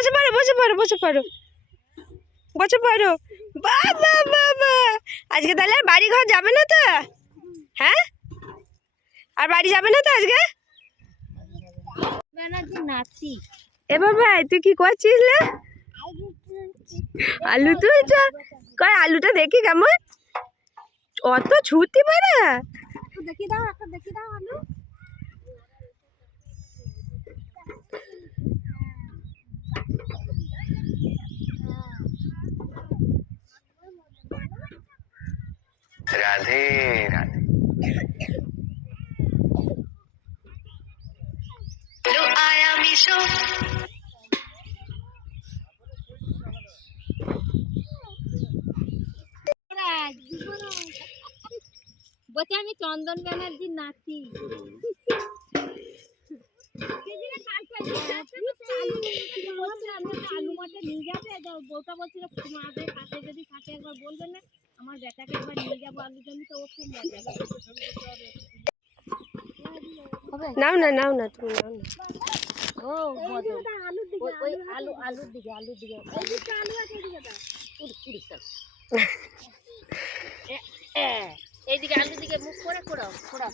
বসে পড়ো বসে পড়ো বসে পড়ো বসে পড়ো। বাবা বাবা, আজকে তাহলে আর বাড়ি ঘর যাবে না তো? হ্যাঁ, আর বাড়ি যাবে না তো আজকে? নাচি। এ বাবা, তুই কি করছিস রে? আলু তুলছ? কই আলুটা দেখি কেমন, অত ছুটি পারে। দেখি দাও, একটা দেখি দাও আলু। राधे राधे। लो आया मिशो। বলছি আমি চন্দন ব্যানার্জির নাতি। আলু মাঠে নিয়ে যাবে, বউটা বলছিল মাদের কাছে যদি থাকে একবার বলবেন না, আমার বেটাকে একবার নিয়ে যাবো আলু জমি, তো ও খুব মজা হবে। নাও না নাও না, তুমি নাও না। ও আলুর দিকে, ওই আলুর দিকে, আলুর দিকে আলু আছে, এইদিকে আলুর দিকে মুখ করে খোড়াও খোড়াও।